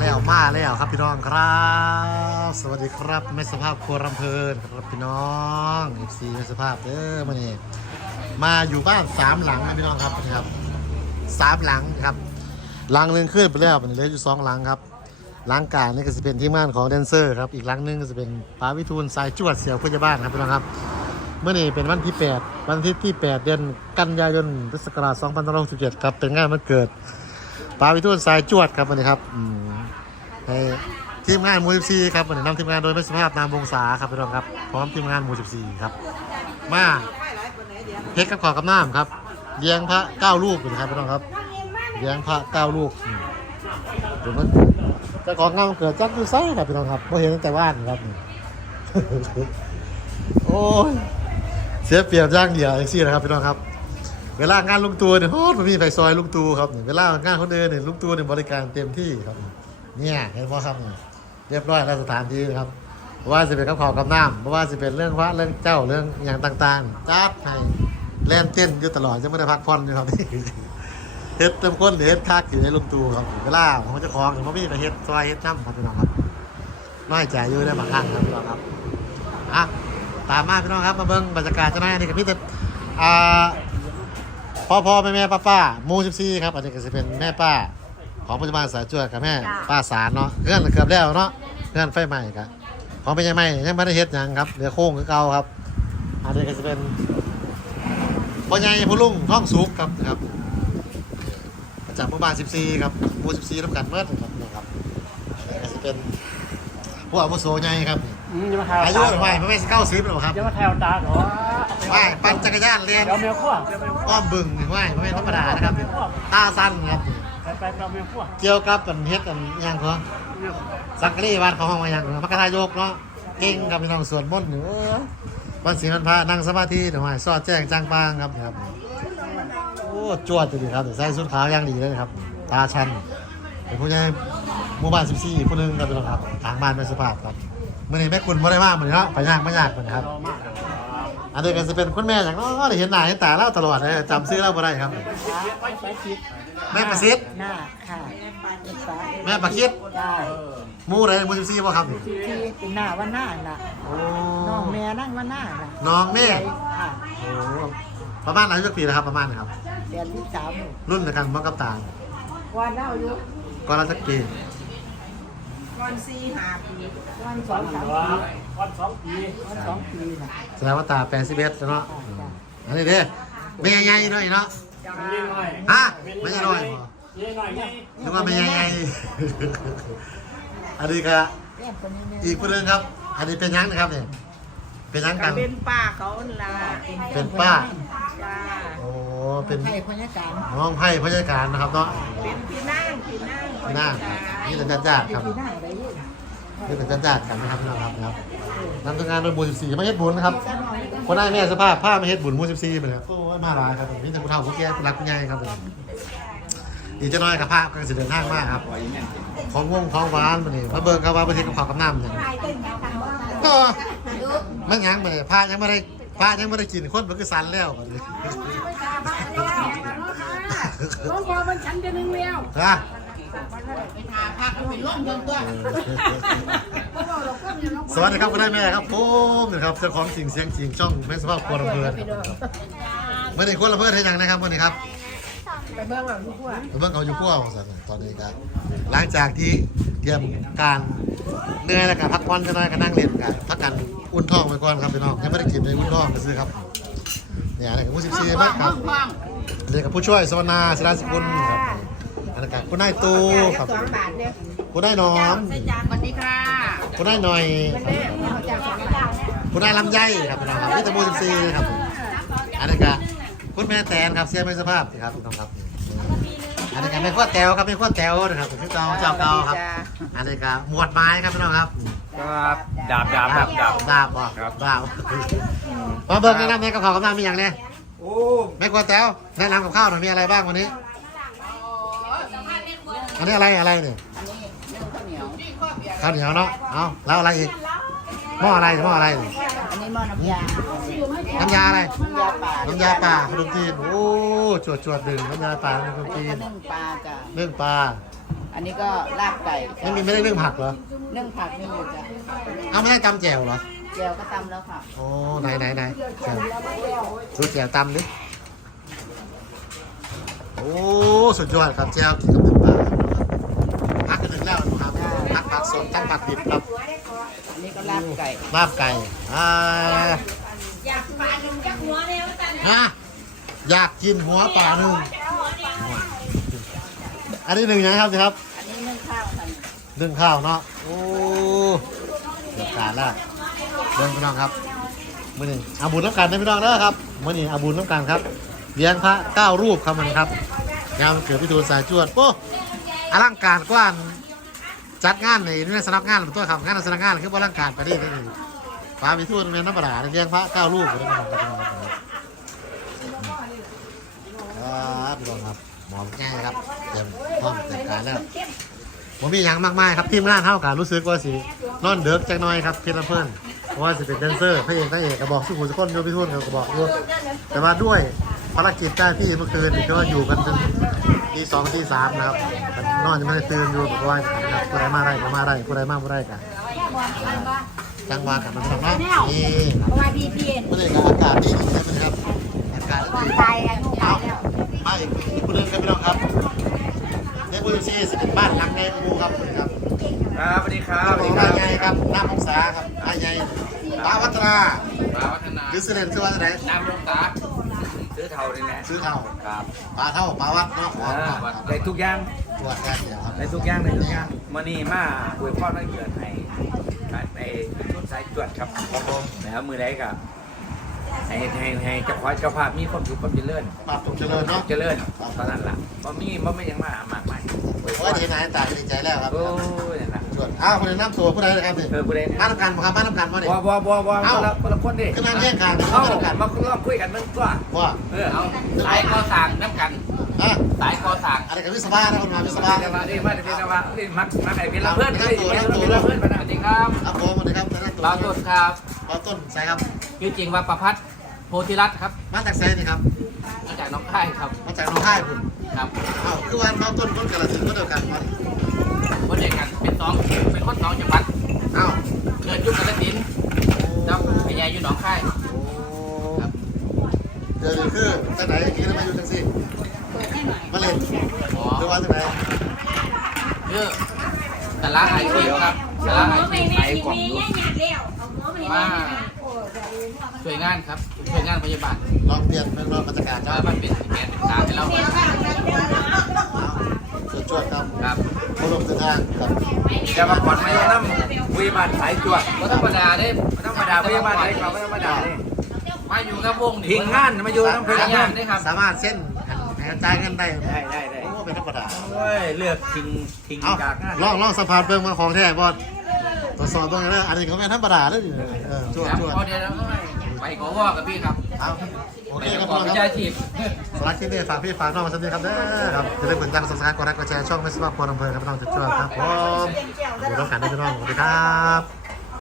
แล้วมาแล้วครับพี่น้องครับ สวัสดีครับแม่สภาพครัวรำเพลินครับพี่น้องเอฟซีแม่สภาพเด้อมาเนี่ยมาอยู่บ้านสามหลังนะพี่น้องครับนะครับสามหลังครับหลังหนึ่งขึ้นไปแล้วมันเหลืออยู่สองหลังครับหลังกลางนี่ก็จะเป็นที่ม่านของแดนเซอร์ครับอีกหลังหนึงก็จะเป็นป้าวิทูลสายจวดเสียวพยาบ้าลครับพี่น้องครับเมื่อนี้เป็นวันที่ 8 วันที่ที่ 8 เดือนกันยายนพุทธศักราช2567ครับเป็นงานวันเกิดป้าวิทูลสายจวดครับวันนี้ครับอืม ให้ทีมงานหมู14ครับวันนี้นำทีมงานโดยไม่สุภาพนามวงศาครับพี่น้องครับพร้อมทีมงานหมู14ครับมาเฮ็ดกับขอกับน้ำครับเลี้ยงพระเก้าลูกนะครับพี่น้องครับเลี้ยงพระเก้าลูกเดี๋ยวมันจะของงานเกิดจัดอยู่ไซครับพี่น้องครับเราเห็นตั้งแต่ว่านครับโอ้ยเสียเปรียบย่างเดียวไอ้ซี่นะครับพี่น้องครับ เวลางานลุงตัวเนี่ยโอ้มันมีไฟซอยลุงตูครับนี่เวลางานคนเดินเนี่ยลุงตูเนี่ยบริการเต็มที่ครับ เนี่ยเห็นไหมครับ เรียบร้อยแล้วสถานที่ครับเพราะว่าจะเป็นข้าวขอกับน้ำเพราะว่าจะเป็นเรื่องพระเรื่องเจ้าเรื่องอย่างต่างๆจัดให้เล่นเต้นอยู่ตลอดจะไม่ได้พักผ่อนอยู่ครับเฮ็ดเต็มข้นเฮ็ดคักอยู่ในลุงตูครับเวลาของเจ้าของเขาไม่มีแต่เฮ็ดซอยเฮ็ดน้ำครับพี่น้องครับน้อยใจอยู่ได้บางครั้งครับพี่น้องครับอะตามมาพี่น้องครับมาเบิ่งบรรยากาศจะไหนอันนี้กับพี่แต่อ่าพ่อพ่อแม่แม่ป้าป้าหมูสิบสี่ครับอันนี้ก็จะเป็นแม่ป้า ของปัจจุบันสายจวดกับแม่ป้าสารเนาะเพื่อนเกือบแล้วเนาะเพื่อนไฟใหม่ครับของเป็นยังไงยังไม่ได้เฮ็ดหยังครับเหลือโค้งคือเก่าครับ อันนี้ก็จะเป็นพ่อใหญ่พ่อลุงท้องสุกครับนะครับมาจากหมู่บ้าน14ครับหมู่14รับกันเมื่อครับนะครับอันนี้ก็จะเป็นผู้อาวุโสใหญ่ครับอืมอย่ามาแถวอายุไม่ไม่ไม่เก้าสิบหรอกครับอย่ามาแถวตาเหรอไม่ปั่นจักรยานเรียน เดี๋ยวเมียขั้วเดี๋ยวเมียขั้ว อ้อมบึงนี่ไม่ไม่ธรรมดานะครับ ตาสั้นครับ ไปปเดี๋ยวเมียขั้วเกี่ยวกับกันเฮ็ดกันอยังเขาสักกะรีวาดเขาห้องมาอย่างมักกะทายกเนาะเก่งกับพี่น้องสวดมนต์อยู่เออวันศีลวันพระนั่งสมาธิเดี๋ยวให้สอดแจ้งจ้างปางครับครับ โอ้จวดจริงๆครับใส่ชุดขาวอย่างดีเลยครับ ตาชันเป็นผู้ใหญ่หมู่บ้าน14ผู้หนึงครับพี่น้องครับทางบ้านเป็นสภาพครับเมื่อนี้แม่คุณบ่ได้มากเหมือนเนาะไปยากไม่ยากเหมือนครับรอมาก อันนี้ก็จะเป็นคุณแม่อย่างน้อยได้เห็นหน้าเห็นตาเล่าตลอดเลยจำซื้อเล่าบ่ได้ครับไปไปคิดแม่ประสิทธิ์หน้าค่ะแม่ประคิดได้หมู่อะไรหมู่สิบสี่บ่ครับนี่ที่เป็นหน้าว่าหน้าน่ะโอ้น้องแม่นั่งว่าหน้าน่ะน้องแม่ค่ะโอ้ประมาณอายุจักปีนะครับประมาณนะครับเดือนที่สามรุ่นเดียวกันบ่กับตาวันเล่าอยู่ก็ละจักปี วันซีหาปีวันสอวังนสามหัวปีวันสองปีวันสองปีน่ะแสดงว่าตาแปดสิบเอ็ดเนาะอืมอันนี้เด้แม่ใหญ่ด้วยเนาะเลี้ยงหน่อยฮะไม่ใช่น้อยบ่เลี้ยงหน่อยไงนึกว่าแม่ใหญ่ อันนี้ก็แก้มคนนี้เนี่ยอีกคนนึงครับ อันนี้เป็นหยังนะครับเนี่ยเป็นหยังก็กันเป็นป้าเขาละเป็นป้า จ้าโอ้เป็นให้พนักงานน้องไพ่พยาการนะครับเนาะเป็นพี่ นั่งพี่นั่งพี่นานี่เป็นญาติญาติเป็คนรับปีหน้าอะไรอยู่นี่เป็นญาติญาติกันนะครับพี่น้องครับนะครับนำทำงานโดยบุญ14มาเฮ็ดบุญนะครับคนได้แม่สภาพผ้ามาเฮ็ดบุญบุญ14ไปเลยครับโอ้ยมาหลายครับนี่จะผู้เฒ่าผู้แก่ผู้รักผู้ใหญ่ครับผมอีกจะน้อยกับภาพกำลังสิเดินทางมากครับของวงของหวานมานี่มาเบิ่งครับว่าประเทศกับข้าวกับน้ำเนี่ยก็มันยังไปผ้ายังไม่ได้ผ้ายังไม่ได้กินคนมันคือสันแล้วบัดนี้ร้องพอมันฉันจะนึงแล้วฮะ ไปทาพักเป็นร่มเดินตัวสวัสดีครับคุณนายแม่ครับผมนะครับเจ้าของสิ่งเสียงจริงช่องแม่สภาพครัวระเบิดเมื่อนี้คนระเบิดให้ยังนะครับเมื่อนี้ครับไปเบิ่งเอาทุกคนระเบิดเอาอยู่ขั้วของสันตอนนี้ครับหลังจากที่เตรียมการเหนื่อยแล้วก็พักผ่อนกันหน่อยก็นั่งเล่นกันพักกันอุ่นท้องไปก่อนครับพี่น้องยังไม่ได้กินเลยอุ่นท้องก็ซื้อครับเนี่ยอะไรกับผู้สิบสี่มากครับอันนี้กับผู้ช่วยสวรรณาศิลาสกุลครับ อันนี้กับคุณนายตูครับสองบาทเนี่ยคุณนายหน้อมใส่จานสวัสดีค่ะคุณนายหน่อยจากสองบาทเนี่ยคุณนายลำไยครับพี่น้องครับนี่ตะบูสิบสี่ครับผมอันนี้ก็คุณแม่แตนครับเสียไม่สภาพสิครับพี่น้องครับอันนี้ก็แม่ขั้วแตวครับแม่ขั้วแตวนะครับพี่เจ้าเจ้าเก่าครับ อันนี้ก็หมวดไม้ครับพี่น้องครับครับดาบดาบครับดาบดาบบ่ครับดาบมาเบิกแนะนำในกับข้าวกับน้ำมีอย่างเนี้ยโอ้แม่ขั้วแตวแนะนำกับข้าวหน่อยมีอะไรบ้างวันนี้ อันนี้อะไรอะไรเนี่ยข้าวเหนียวเนาะเอาแล้วอะไรอีกหม้ออะไรหม้ออะไรเนี่ยอันนี้หม้อน้ำยาน้ำยาอะไรน้ำยาป่าน้ำยาป่าขนมจีนโอ้จวดจวดๆดึงน้ำยาป่าขนมจีนนึ่งปลาจ้ะนึ่งปลาอันนี้ก็ลาบไก่ไม่มีไม่ได้เรื่องผักเหรอนึ่งผักนึ่งอยู่จ้ะเอาไม่ได้ตำแจ่วเหรอแจวก็ตำแล้วค่ะโอ้ไหนไหนไหนแจ่วดูแจ่วตำดิโอ้สุดยอดครับแจ่วกินกับน้ำปลาพักกันหนึ่งแล้วนะครับพัก ผักสดตั้งผักดิบครับอันนี้ก็ลาบไก่ลาบไก่อ่าอยากปลาหนุ่มจักหัวเนี่ยว่าแต่ฮะอยากกินหัวปลาหนึ่งอันนี้หนึ่งนะครับสิครับอันนี้นึ่งข้าวค่ะนึ่งข้าวเนาะโอ้เดือดการแล้วเดินพี่น้องครับมื่อนี้อาบุญน้ำกันได้พี่น้องเด้อครับมื่อนี้อาบุญน้ำกันครับเลี้ยงพระเก้ารูปครับมันครับงานวันเกิดพิทูลสายจวดโอ้อลังการกว้าน จัดงานในนี่สำนักงานตัวครับงานในสำนักงานคือว่าอลังการไปได้นี่ฟ้าพิทูลเมียนน้ำปลาเลี้ยงพระเก้ารูปครับพี่น้องครับพี่น้องครับครับพี่น้องครับหมอมง่ายครับเตรียมพร้อมจัดการแล้วผมมีอย่างมากมายครับทีมงานเท่ากันรู้สึกว่าสินอนเดิกจักหน้อยครับเพื่อนเพื่อนเพราะว่าสิเป็นแดนเซอร์พระเอกนางเอกกระบอกสุขุมสุขนโยพิทุนกระบอกด้วยแต่ว่าด้วย ภารกิจใต้ที่เมื่อคืนนี่ก็อยู่กันจนทีสองทีสามนะครับนอนยังไม่ได้ตื่นอยู่บอกว่านะครับผู้ใดมาได้ก็มาได้ผู้ใดมาผู้ใดกันจังหวะกันมันทำนะนี่เพราะว่าพี่พี่ไม่ได้กับอากาศดีดีใช่ไหมครับอากาศดีตายแล้วตายแล้วมาอีกอีกคนหนึงครับพี่น้องครับในบุรีซีสิเป็นบ้านหลังในกูครับคุณครับครับสวัสดีครับสวัสดีครับไงครับน้ำองศาครับไอ้ไงป้าวัฒนาปาวัฒนาหรือเสด็จชื่อว่าอะไรน้ำลงตาซื้อ เท่านี่แหละซื้อเท่าครับปลาเท่าปลาวัดเนาะอ่าได้ทุกอย่างตัวแค่เดียวครับได้ทุกอย่างได้ทุกอย่างมื่อนี้มาอวยพรวันเกิดให้ในชุดสายจวดครับครับผมนะครับมือใดกับให้ให้ให้เจ้าขวาเจ้าภาพมีความสุขความเจริญปรับผมเจริญเนาะเจริญตอนนั้นล่ะบ่มีบ่ไม่ยังมามากมายอวยพโอ้ยรดีนายตาดีใจแล้วครับโอ้ยนั่นล่ะ ชวนอ้าวคนในน้ำตัวผู้ใดเลยครับนี่เออผู้ใดบ้านน้ำกันบ่ครับบ้านน้ำกันบ่เนี่ย บ่บ่บ่บ่คนละคนละคนดิขึ้นมาเรียกกันเอ้าบ้านน้ำกันมาลองคุยกันเบิ่งตัวว่าเออเอาสายก่อสร้างน้ำกัน อะสายก่อสร้างอะไรกับวิศวะนะคนมาวิศวะ เดี๋ยวมาดิมาดิเป็นว่าดิมักมักไอ้เป็นละเพื่อนเฮ้ยเป็นละเพื่อนสวัสดีครับครับผมสวัสดีครับน้ำตัวบาวต้นครับปลาต้นใส่ครับ ชื่อจริงว่าประพัฒน์โพธิรัตน์ครับมาจากไซนี่ครับ มาจากหน้องค่ายครับมาจากหน้องค่ายคุณครับอ้าวคือว่าน้องต้นต้นกระถิ่นก็เดียวกันมาคนเด็กกันเป็นสองเป็ นคนสองจังหวัดอ้าวเกิดอยุคกาฬสินธุ์เจ้าพญาอยู่หนองค่ายครับเดี๋ยวนี้คือจากไหนอย่างนี้ได้มาอยู่จังสิมาเล่นอ๋อหรือว่าจากไหนชื่อสาระไอทีครับสาระไอทีขายของอยู่มาช่วยงานครับช่วยงานพยาบาลลองเปลี่ยนเป็นรอบราชการแล้เนาะวมันเป็นแผนเป็นตาให้เราชวนชวนครับครับ ผู้ลงเดินทางครับจะมาก่อนไม่ต้องนั่งพยาบาลสายจวดก็ธรรมดาเด้ไม่ธรรมดาพยาบาลไหนก็ไม่ธรรมดาเด้มาอยู่กับวงทิ้งงานมาอยู่น้ำเพลิงงานได้ครับสามารถเส้นแห่จ่ายเงินได้ได้ได้ได้โอ้เป็นธรรมดาโอ้ยเลือกทิ้งทิ้งเอาจากงานลองลองสะพานเบิ่งมาของแท้บอสตรวจสอบตรงนี้นะอันนี้ก็ไม่ธรรมดาเลยนี่เออชวนครับชว นพอเดี๋ยวเราก็ไปขอว่ากับพี่ครับเอาโอไปเคครับขอพี่น้องวิคชารับชีพสำหรับคลิปนี้ฝากพี่ฝากน้องมาสักนิดครับเด้อครับจะได้เหมือนกันสำคัญกดไลค์กดแชร์ช่องไม่สมัครพลอำเภอครับพี่น้องจะช่วยครับผมดูต้องการได้พี่น้องสวัสดีครับ